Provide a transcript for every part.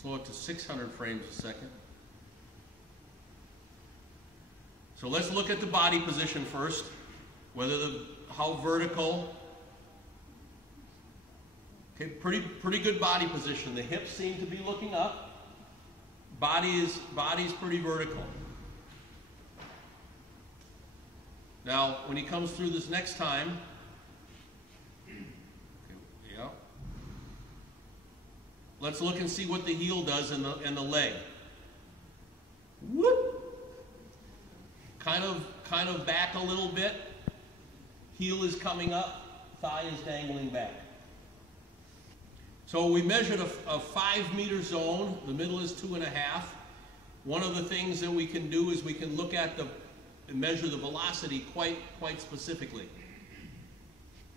slow it to 600 frames a second. So let's look at the body position first, how vertical. Okay, pretty good body position. The hips seem to be looking up. Body's pretty vertical. Now, when he comes through this next time, yeah, let's look and see what the heel does in the leg. Whoop! Kind of back a little bit. Heel is coming up, thigh is dangling back. So we measured a 5-meter zone. The middle is 2.5. One of the things that we can do is we can look at measure the velocity quite specifically.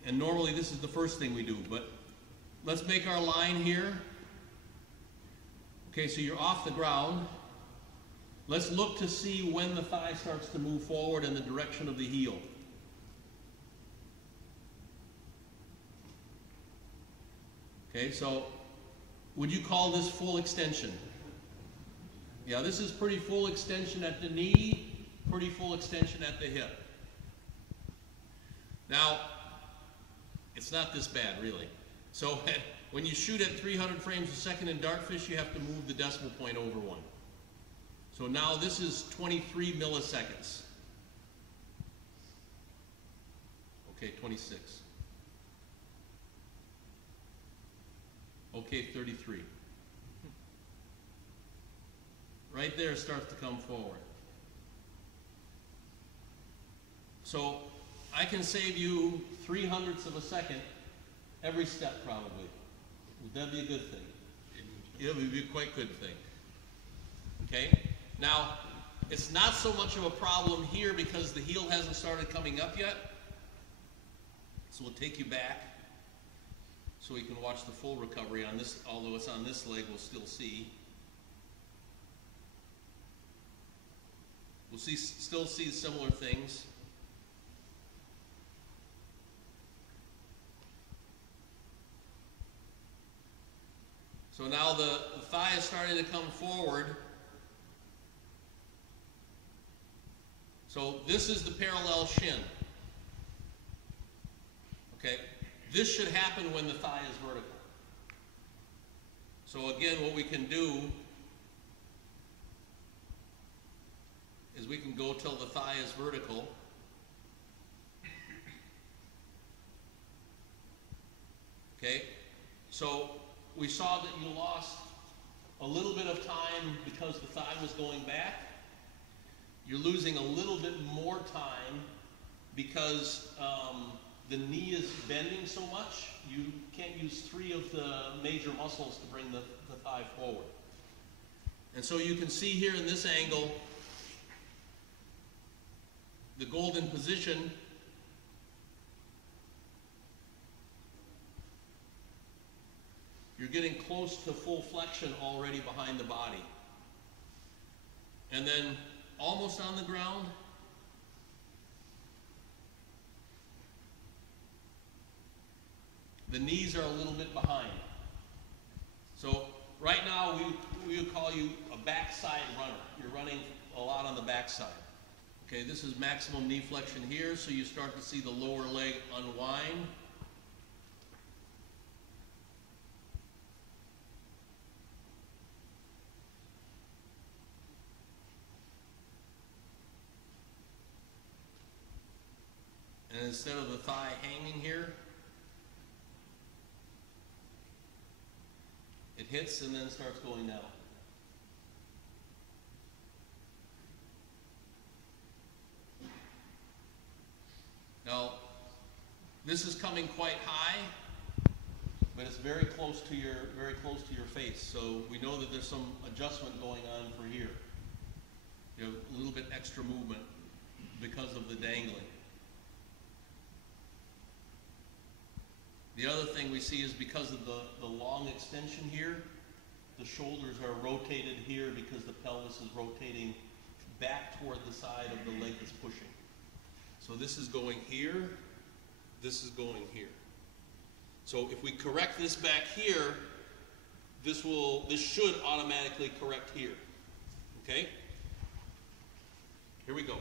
And normally this is the first thing we do, but let's make our line here. Okay, so you're off the ground. Let's look to see when the thigh starts to move forward in the direction of the heel. Okay, so would you call this full extension? Yeah, this is pretty full extension at the knee, pretty full extension at the hip. Now, it's not this bad, really. So when you shoot at 300 frames a second in dartfish, you have to move the decimal point over 1. So now this is 23 milliseconds. Okay, 26. Okay, 33. Right there starts to come forward. So I can save you 0.03 of a second every step, probably. Would that be a good thing? It would be a quite good thing. Okay? Now, it's not so much of a problem here because the heel hasn't started coming up yet. So we'll take you back so we can watch the full recovery on this. Although it's on this leg, we'll still see. We'll still see similar things. So now the thigh is starting to come forward. So this is the parallel shin. Okay, this should happen when the thigh is vertical. So again, what we can do is we can go till the thigh is vertical. Okay, so we saw that you lost a little bit of time because the thigh was going back. You're losing a little bit more time because the knee is bending so much. You can't use 3 of the major muscles to bring the thigh forward. And so you can see here in this angle, the golden position. You're getting close to full flexion already behind the body. And then almost on the ground, the knees are a little bit behind. So right now we would call you a backside runner. You're running a lot on the backside. Okay, this is maximum knee flexion here, so you start to see the lower leg unwind. And instead of the thigh hanging here, it hits and then starts going down. Now, this is coming quite high, but it's very close to your face. So we know that there's some adjustment going on for here. You have a little bit extra movement because of the dangling. The other thing we see is because of the long extension here, the shoulders are rotated here because the pelvis is rotating back toward the side of the leg that's pushing. So this is going here, this is going here. So if we correct this back here, this should automatically correct here. Okay? Here we go.